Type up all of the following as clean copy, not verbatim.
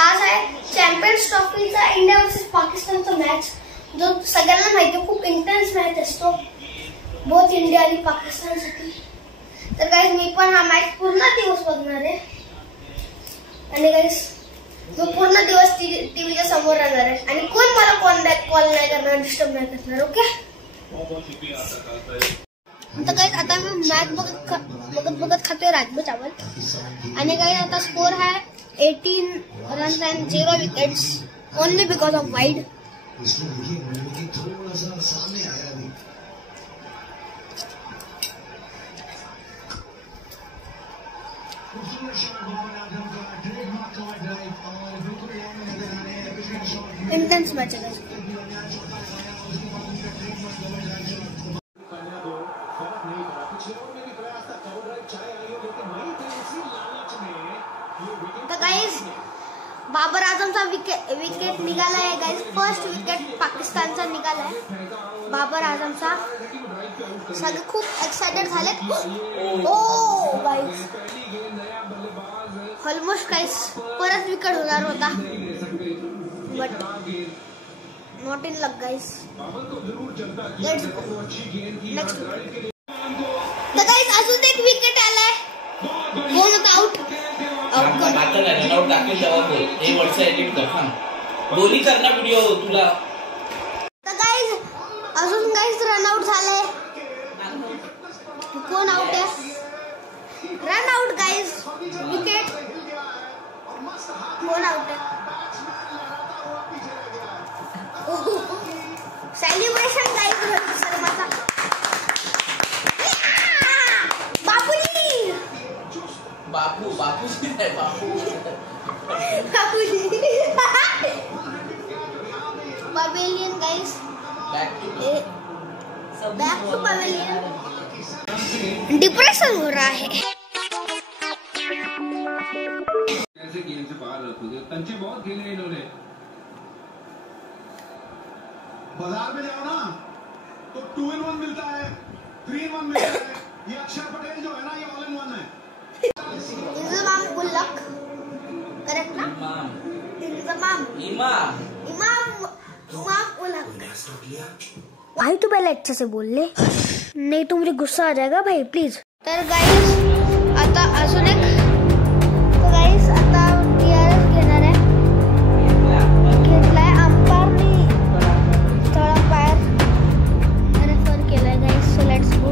आज आहे चॅम्पियन्स ट्रॉफीचा इंडिया वर्सेस पाकिस्तानचा मॅच, जो सगळ्यांना माहिती आहे खूप इंटेन्स मॅच असतो बोथ इंडिया आणि पाकिस्तानसाठी. तर गाइस मी पण हा मॅच पूर्ण दिवस बघणार आहे आणि गाइस जो पूर्ण दिवस टीव्हीच्या समोर राहणार आहे आणि कोण मला कॉल नाही करणार, डिस्टर्ब नाही करणार. ओके. तर गाइस आता मी मॅच बघत खातोय राजमा चावल आणि गाइस आता स्कोर है 18 runs and 0 wickets only because of wide. Intense match है. तो गाइस बाबर आजमचा विकेट निघाला आहे गाइस. फर्स्ट विकेट पाकिस्तानचा निघाला आहे बाबर आजमचा. सगळे खूप एक्साइटेड झाले. ओ गाइस ऑलमोस्ट गाइस परत विकेट होणार होता but not in luck guys. Let's go next. तर गाइस अजून एक विकेट आलाय. कोण होता आउट? आता रनआउट दाखल जेव्हा बोल हे वर्ष एडिट कर. हां बोली करना व्हिडिओ तुला. तर गाइस अजून गाइस रनआउट झाले. कोण आउट आहे? Run out guys. विकेट कोण आउट आहे? सेलिब्रेशन गाइस रोहित शर्माचा. बापूजी बापूजी नाही pavilion guys. Back to pavilion. Depression हो रहा है. ऐसे गेम से बाहर रखोगे. तंचे बहुत खेले इन्होंने. बाजार में जाओ ना तो 2 in 1 मिलता है, 3 in 1 मिलता है. ये अक्षर पटेल जो है ना, ये ऑल इन वन है. इंजमाम उल्लक करेक्ट ना? इमाम उल्लक. भाई तू पहले अच्छे से बोल ले, नहीं तो मुझे गुस्सा आ जाएगा भाई प्लीज. तर गाइस आता अजून एक. तर गाइस आता DRS घेणार आहे. घेतलाय अंपायरनी थोडा पायर रेफर केलाय guys. So let's go.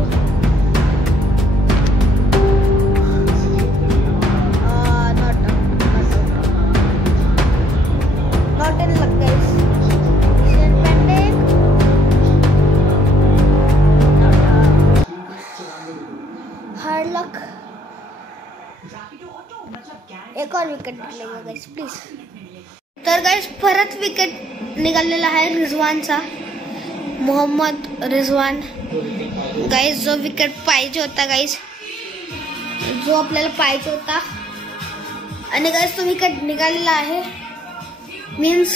Not in luck guys. Hard luck. एक और विकेट निघालेगा गाइस प्लीज. तर गाइस परत विकेट निघालेला आहे रिजवानचा. मोहम्मद रिजवान गाइस. जो विकेट पाहिजे होता गाइस, जो आपल्याला पाहिजे होता आणि गाइस तो विकेट निघालेला आहे. मीन्स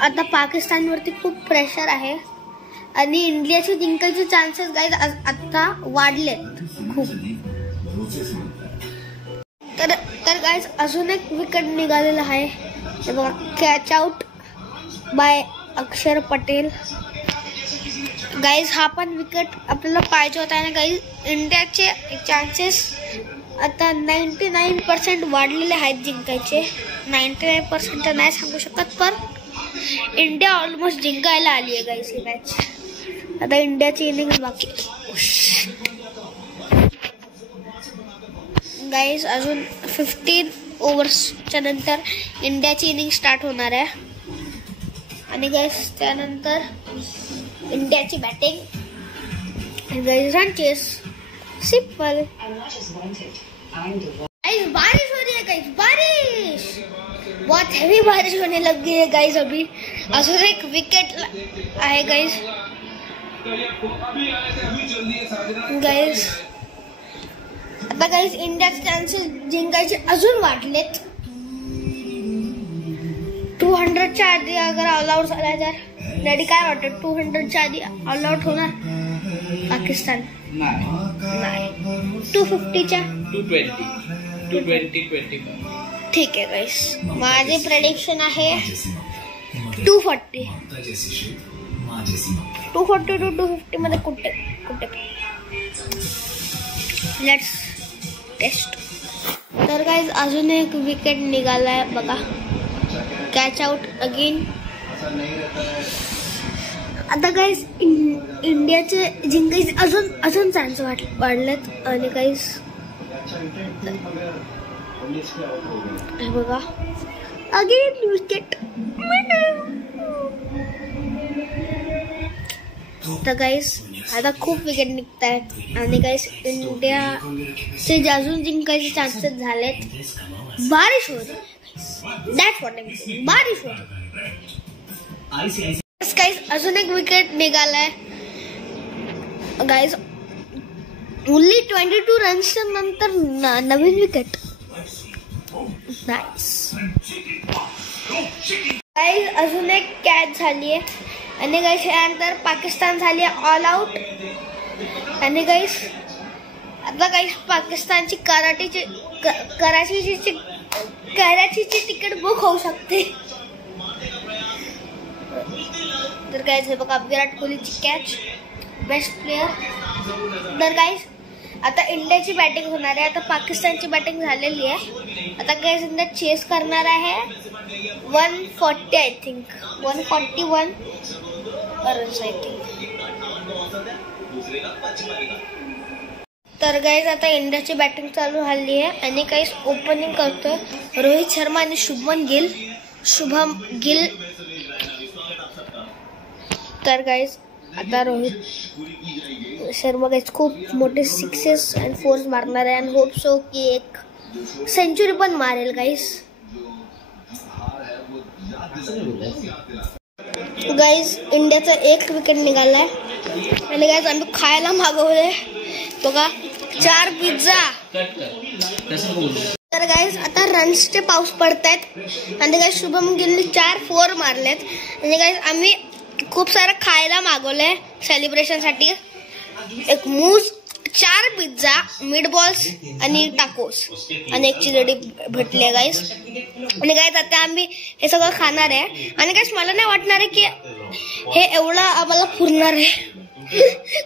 आता पाकिस्तानवरती खूप प्रेशर आहे आणि इंडियाचे जिंकायचे चान्सेस गाइस आता वाढलेत खूप. तर गाइस अजून एक विकेट निघालेला आहे. हे बघा कॅच आउट बाय अक्षर पटेल. गाइस हा पण विकेट आपल्याला पाहिजे होता आणि गाइस इंडियाचे चान्सेस आता 99% वाढलेले आहेत जिंकायचे. 99% तर नाही सांगू शकत पण इंडिया ऑलमोस्ट जिंकायला आली आहे गाइस ही मॅच. आता इंडियाची इनिंग बाकी गाइस. अजून 15 ओव्हर्सच्या नंतर इंडियाची इनिंग स्टार्ट होणार आहे आणि गाइस त्यानंतर इंडियाची batting. Guys run chase simple. Guys बारिश हो रही है गाइस. बारिश बहुत हेवी बारिश होने लग गई है गाइस. अभी अजून एक विकेट आहे गाइस. गाइस आता गाइस इंडियाचे चान्सेस जिंकायचे अजून वाढलेत. 200च्या आधी अगर ऑल आउट झाला तर डॅडी काय वाटतं 200च्या आधी ऑल आउट होणार पाकिस्तान? नाही 250च्या 220 ठीक आहे गाईस. माझे प्रेडिक्शन आहे 240 टू 250 मध्ये कुठे लेट्स टेस्ट. तर गाईज अजून एक विकेट निघालाय बघा. Catch out again. आता गाईज इंडियाचे जिंकायचे अजून चान्स वाढलेत. आणि गाईज हे बघा अगेन विकेट. तर गाईज आता खूप विकेट निघत आहेत आणि गाईज इंडियाचे अजून जिंकायचे चान्सेस झालेत. बारिश होत दॅट्स व्हॉट आय मीन. बारिश होत गाईज. अजून एक विकेट निघालाय गाईज. ओन्ली 22 रन्सच्या नंतर नवीन विकेट. Nice guys. अजून एक कॅच झाली आहे आणि गाईस यानंतर पाकिस्तान झाली ऑल आउट. आणि गाईस आता गाईस पाकिस्तानची कराचीची तिकीट बुक होऊ शकते. तर गाईस हे बघा विराट कोहलीची कॅच बेस्ट प्लेयर. तर गाईस आता इंडियाची बॅटिंग होणार आहे. आता पाकिस्तानची बॅटिंग झालेली आहे. आता गाईस इंडिया चेस करणार आहे 140 I think 141 runs I think. तर गाईज आता इंडियाची बॅटिंग चालू झाली आहे आणि गाईज ओपनिंग करतोय रोहित शर्मा आणि शुभम गिल. तर गाईज आता रोहित शर्मा गाईज खूप मोठे 6 आणि 4 मारणार आहे आणि होप सो की एक सेंचुरी पण मारेल गाईज. गाईज इंडियाचा एक विकेट निघालाय आणि गाईज आम्ही खायला मागवले तो का 4 पिझ्झा. तर गाईज आता रन्सचे पाऊस पडतायत आणि गाईज शुभम गिलने 4 मारलेत आणि गाईज आम्ही खूप सारं खायला मागवलंय सेलिब्रेशनसाठी. एक मूज 4 पिझ्झा मीट बॉल्स आणि टाकोस आणि एक चिरडी भेटली आहे गाईज. आणि गाईज आता आम्ही हे सगळं खाणार आहे आणि गाईज मला नाही वाटणार आहे की हे एवढं आम्हाला पुरणार आहे.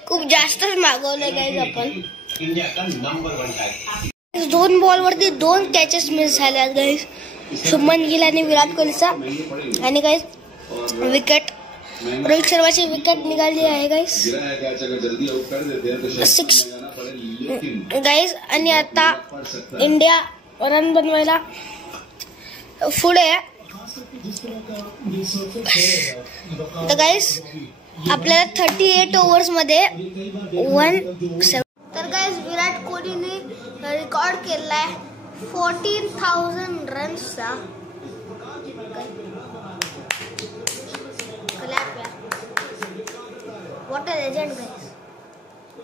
खूप जास्तच मागवलं गाईज आपण. 2 बॉलवरती 2 कॅचेस मिस झाल्या गाईज शुभमन गिल आणि विराट कोहलीचा. आणि गाईज विकेट रोहित शर्माची विकेट निघाली आहे गाईज 6 गाईज. आणि आता इंडिया रन बनवायला पुढे आहे. तर गाईज आपल्याला 38 ओव्हर्स मध्ये 1. तर गाईज विराट कोहलीने रेकॉर्ड केलाय 14,000 रन्सचा. What a legend guys.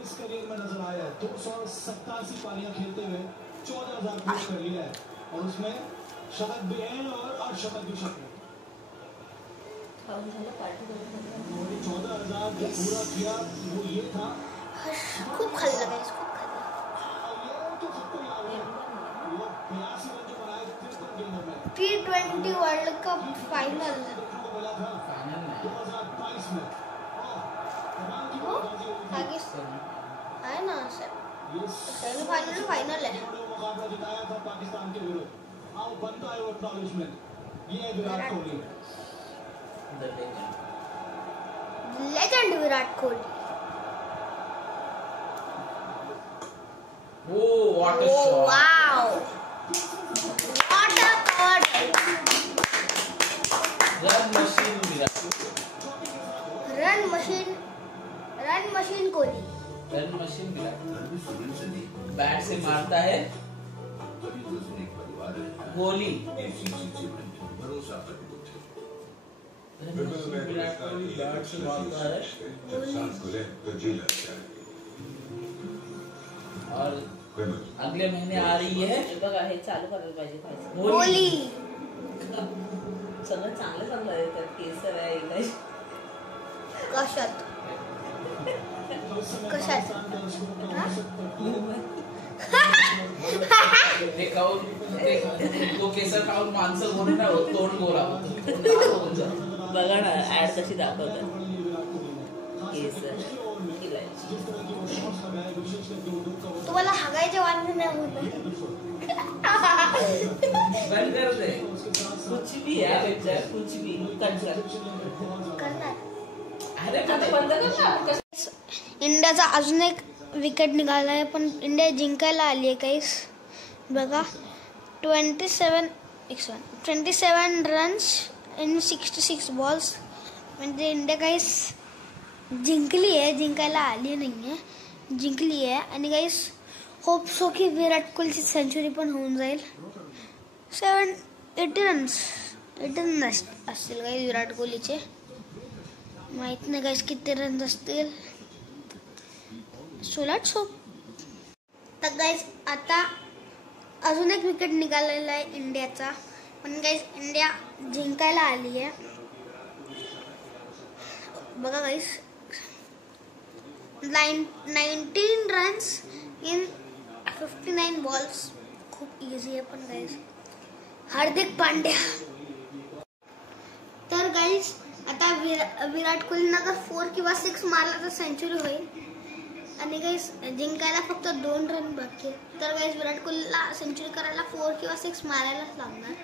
इस करियर में नजर आया 287 पारियां खेलते हुए 14,000 पार कर लिया है और उसमें शतक भी है और अर्धशतक भी शामिल है. 14,000 जो पूरा किया वो ये था. खूप खाल्लं गाइस खूप खाल्लं. तो सबको याद है वो 82 रन जो बनाए थे गेंदों में T20 वर्ल्ड कप फाइनल 2022 में है ना सर. फाइनल है. मुकाबला जिताया था पाकिस्तान के विरुद्ध. आओ बनता है वो एक्नॉलेजमेंट. ये है विराट कोहली. लेजेंड Virat Kohli. Oh, what a shot. Wow. What a thought. Run machine Virat. Run machine Kohli. Run machine Virat. बैट से मारता है गोली. विराट कोहली बैट से मारता है और अगले महीने आ रही है बघा हे चालू करायला पाहिजे खायचं. कोहली सगळं चांगलं चांगलं आहे त्यात केसर आहे इलाज कशात कशात ते खाऊन तो केसर खाऊन माणसं गोड नाही होत, तोंड गोरा होतं. बघा ना ऍड कशी दाखवतात. केसर इलायची. तुम्हाला हागायचे वाटत नाही होत बंद कर दे. कुछ भी है बेटा, कुछ भी कर. करणार. अरे आता बंद कर ना. इंडियाचा अजून एक विकेट निघाला आहे, पण इंडिया जिंकायला आली आहे काहीच. बघा 27 रन्स इन 66 बॉल्स. म्हणजे इंडिया काहीच जिंकली आहे, जिंकायला आली नाही आहे, जिंकली आहे. आणि काहीच होप सो की विराट कोहलीची सेंचुरी पण होऊन जाईल. 80 रन्स असतील काही विराट कोहलीचे, माहित नाही काहीच किती रन्स असतील. So let's hope. तर गाईज आता अजून एक विकेट निघालेला आहे इंडियाचा, पण गाईज इंडिया जिंकायला आली आहे. बघा गाईज 19 रन्स इन 59 बॉल्स. खूप इझी आहे पण गाईज. हार्दिक पांड्या. तर गाईज आता विराट कोहलीनं जर 4 किंवा 6 मारला तर सेंचुरी होईल. आणि गाईज जिंकायला फक्त 2 रन बाकी. तर गाईज विराट कोहलीला सेंचुरी करायला 4 किंवा 6 मारायलाच लागणार.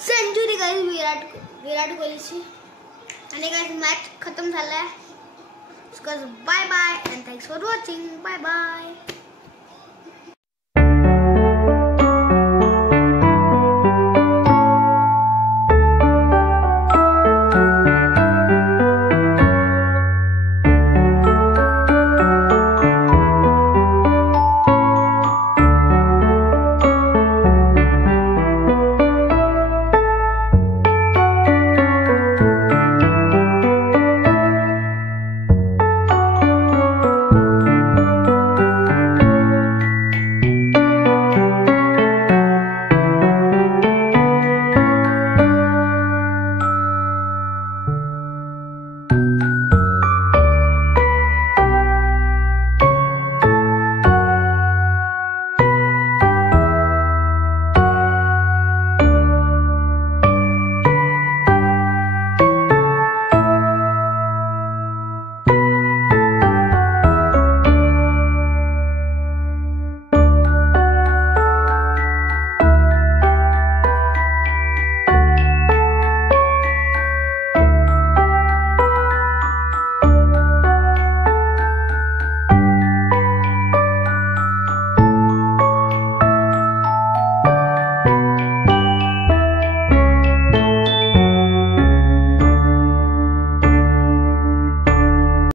सेंचुरी गाईज विराट कोहलीची. आणि गाईज मॅच खतम झालाय. Bye bye and thanks for watching. Bye bye.